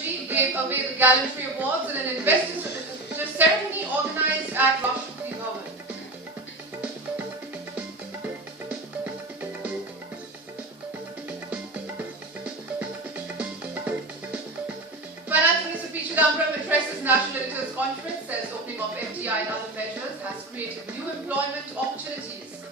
Mukherjee gave away the Gallantry Awards in an investiture ceremony organized at Rashtrapati Bhavan. Finance Minister P. Chidambaram addresses National Editors Conference, says opening of FDI and other measures has created new employment opportunities.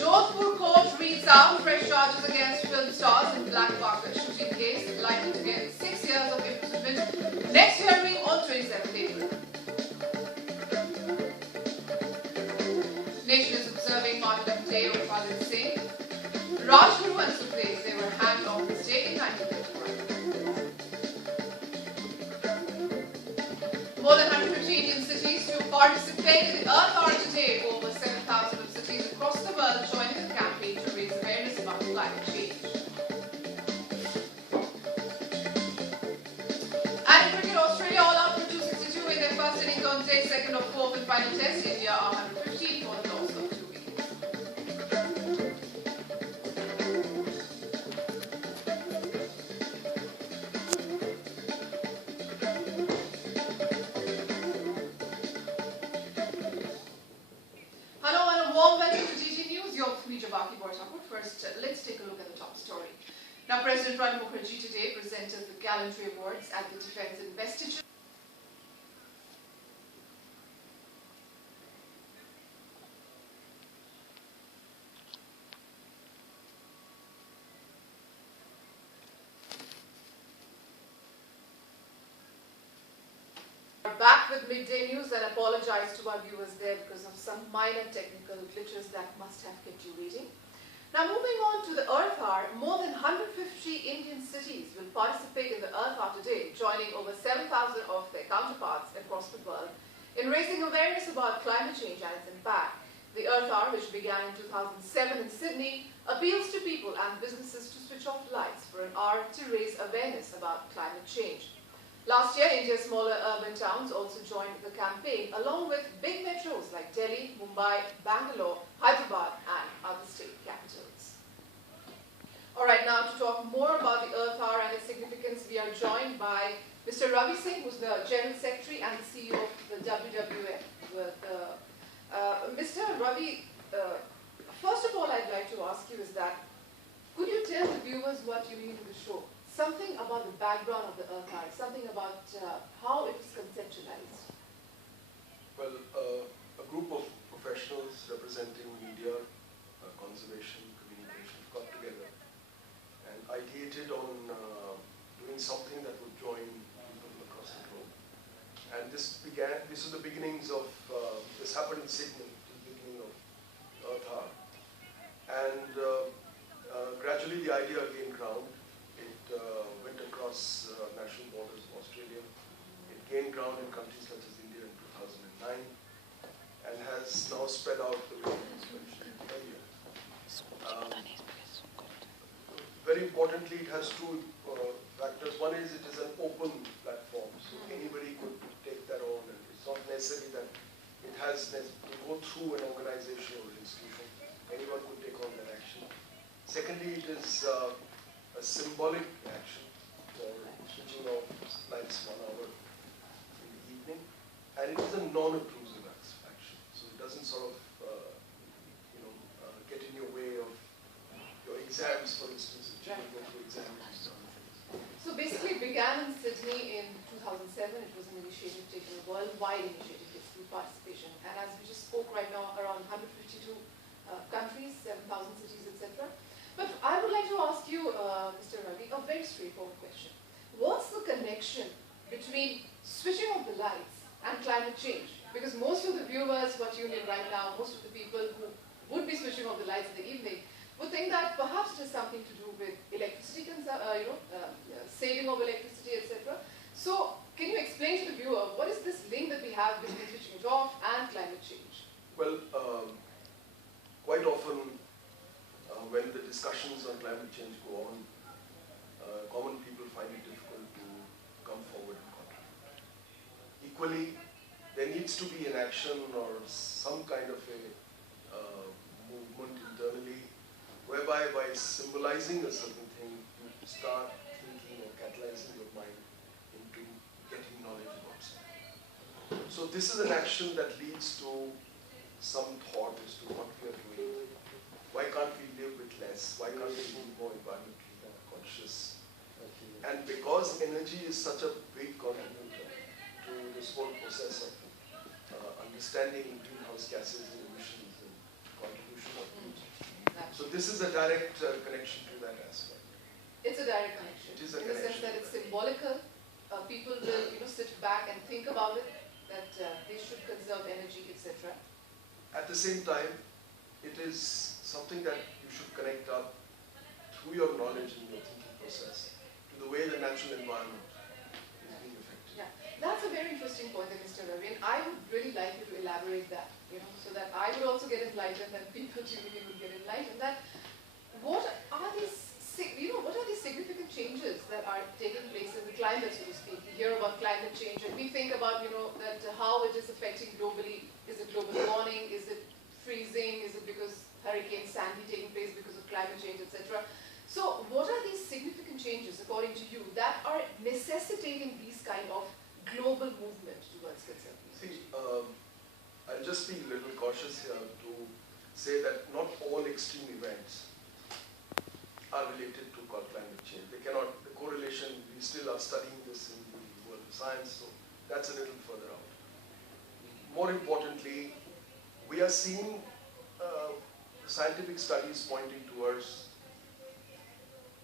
Jodhpur court reads out fresh charges against film stars in Black Market shooting case, likely to get 6 years of imprisonment. Next hearing on 27th April. Nation is observing Martyrdom Day of Singh. Rajguru and Sukhdev, they were hanged on this day in 1931. More than 150 Indian cities to participate in the Earth Hour today. Over 7,000 of cities across the world joining the campaign to raise awareness about climate change. And in cricket, Australia all out for 262 in their first innings on day 2nd of 4th and final test. India are 115 for the loss of 2 wickets. Warm welcome to GG News. You're with me, Jabaki Bortapur. First, let's take a look at the top story. Now, President Ravi Mukherjee today presented the Gallantry Awards at the Defence Investiture. Back with midday news and apologize to our viewers there because of some minor technical glitches that must have kept you waiting. Now moving on to the Earth Hour, more than 150 Indian cities will participate in the Earth Hour today, joining over 7,000 of their counterparts across the world in raising awareness about climate change and its impact. The Earth Hour, which began in 2007 in Sydney, appeals to people and businesses to switch off lights for an hour to raise awareness about climate change. Last year, India's smaller urban towns also joined the campaign, along with big metros like Delhi, Mumbai, Bangalore, Hyderabad, and other state capitals. All right, now to talk more about the Earth Hour and its significance, we are joined by Mr. Ravi Singh, who's the General Secretary and CEO of the WWF. Mr. Ravi, first of all, I'd like to ask you is that, could you tell the viewers what you mean in the show? Something about the background of the Earth Hour, something about how it was conceptualized. Well, a group of professionals representing media, conservation, communication got together and ideated on doing something that would join people across the globe. And this was the beginnings of, this happened in Sydney, the beginning of Earth Hour. And gradually the idea gained ground. It went across national borders of Australia. It gained ground in countries such as India in 2009 and has now spread out the way it was mentioned earlier. Very importantly, it has two factors. One is it is an open platform, so anybody could take that on, and it's not necessary that it has to go through an organization or institution. Anyone could take on that action. Secondly, it is a symbolic action for switching off lights 1 hour in the evening, and it is a non-obtrusive action, so it doesn't sort of get in your way of your exams, for instance, if you go through exams. So basically it began in Sydney in 2007. It was an initiative taken, a worldwide initiative, basically participation, and as we just spoke right now, around 152 countries, 7,000 cities, etc. But I would like to ask you, Mr. Ravi, a very straightforward question. What's the connection between switching off the lights and climate change? Because most of the viewers who are tuned in right now, most of the people who would be switching off the lights in the evening would think that perhaps it has something to do with electricity, saving of electricity, etc. So, can you explain to the viewer what is this link that we have between switching it off and climate change? Well, quite often, when the discussions on climate change go on, common people find it difficult to come forward and contribute. Equally, there needs to be an action or some kind of a movement internally whereby by symbolizing a certain thing, you start thinking or catalyzing your mind into getting knowledge about something. So this is an action that leads to some thought as to what we are doing. Why can't we live with less? Why can't we be more environmentally conscious? And because energy is such a big contributor to this whole process of understanding greenhouse gases and emissions and contribution of it. So this is a direct connection to that aspect. It's a direct connection. It is a in the sense that it's symbolical. People will sit back and think about it, that they should conserve energy, etc. At the same time, it is something that you should connect up through your knowledge and your thinking process to the way the natural environment is being affected. Yeah, that's a very interesting point, Mr. Ravi, and I would really like you to elaborate that, so that I would also get enlightened and people tuning in would get enlightened. That what are these significant changes that are taking place in the climate, so to speak? We hear about climate change, and we think about that how it is affecting globally. Is it global warming? Is it freezing? Is it because Hurricane Sandy taking place because of climate change, etc.? So what are these significant changes, according to you, that are necessitating these kind of global movement towards conservation? See, I'll just be a little cautious here to say that not all extreme events are related to climate change. They cannot, the correlation, we still are studying this in the world of science, so that's a little further out. More importantly, we are seeing scientific studies pointing towards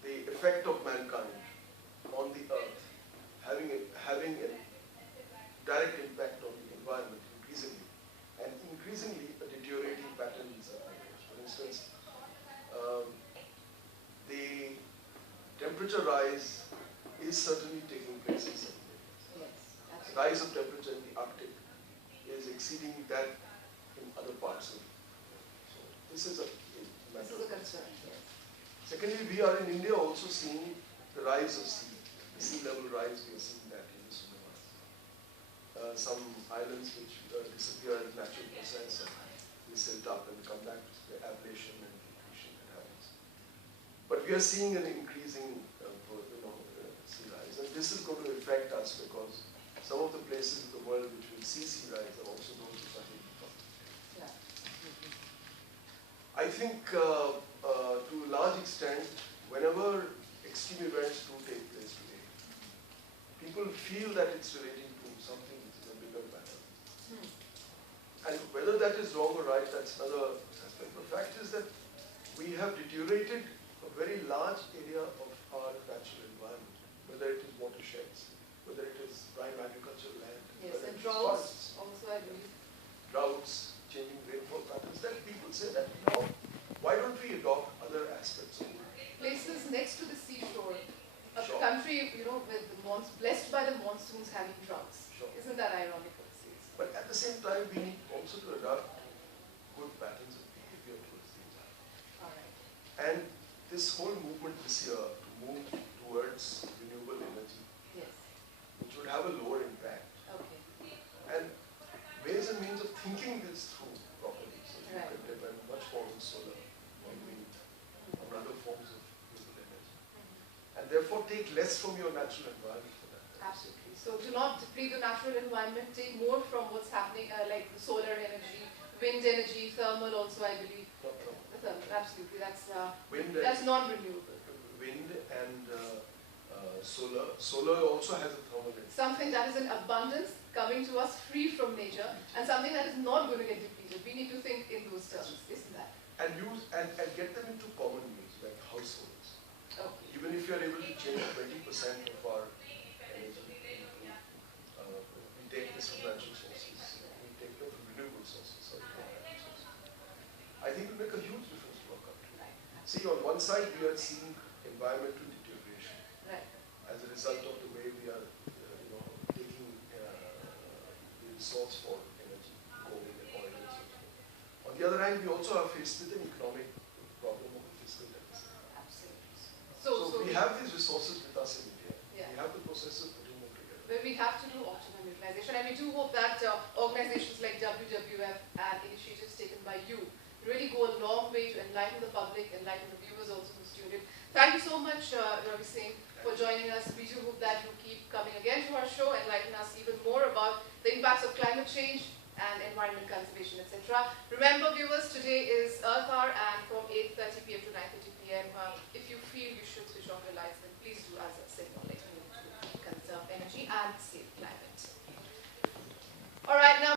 the effect of mankind on the earth having a direct impact on the environment increasingly, and increasingly a deteriorating pattern in some areas. For instance, the temperature rise is certainly taking place in some areas. Yes, The rise of temperature in the Arctic is exceeding that in other parts of the world. So this is a matter. This is a concern, yes. Secondly, we are in India also seeing the rise of the sea level rise. We are seeing that in the tsunamis. Some islands which disappear in natural process, and they silt up and come back to the ablation and depletion that happens. But we are seeing an increasing sea rise, and this is going to affect us because some of the places in the world which will see sea rise are also those which are hitting top. Yeah. I think to a large extent, whenever extreme events do take place today, people feel that it's relating to something which is a bigger matter. And whether that is wrong or right, that's another aspect. The fact is that we have deteriorated a very large area of our natural environment, whether it is watersheds, whether it is prime agricultural land, Yes, whether and it is droughts forests. also, I believe. Droughts, changing rainfall patterns, that people say that now, why don't we adopt other aspects of it? Places next to the seashore, a Sure. country, with the blessed by the monsoons having droughts. Sure. Isn't that ironical? But at the same time, we need also to adopt good patterns of behavior towards the environment. All right. And this whole movement this year to move towards renewable energy, Yes. which would have a lower impact, Okay. and ways and means of thinking this through properly, so you Right. can depend much more on solar, on wind, or other forms of renewable energy, and therefore take less from your natural environment for that. Absolutely. So do not deplete the natural environment, take more from what's happening, like the solar energy, wind energy, thermal also, I believe. No, no. The thermal, absolutely. Wind That's non-renewable. Wind and solar. Solar also has a thermal energy. Something that is in abundance, coming to us free from nature, and something that is not going to get depleted. We need to think in those terms, isn't that? And use and get them into common use, like households. Okay. Even if you are able to change 20% of our energy into, we take this from natural sources, we take them from renewable sources, I think it will make a huge difference to our country. Right. See, on one side we are seeing environmental deterioration Right. as a result of the way we are, taking the resource for energy, coal and oil and so forth. On the other hand, we also are faced with an economic problem of the fiscal deficit. Absolutely. So we have these resources with us in India. Yeah. We have the process of putting them together. Where we have to do optimum utilization, and we do hope that organizations like WWF and initiatives taken by you really go a long way to enlighten the public, enlighten the viewers also who tuned in. Thank you so much, Ravi Singh, for joining us. We do hope that you keep coming again to our show, enlighten us even more about the impacts of climate change and environment conservation, etc. Remember, viewers, today is Earth Hour, and from 8:30 p.m. to 9:30 p.m., if you feel you should switch off your lights, then please do as a signal, letting you to conserve energy and save climate. All right, now.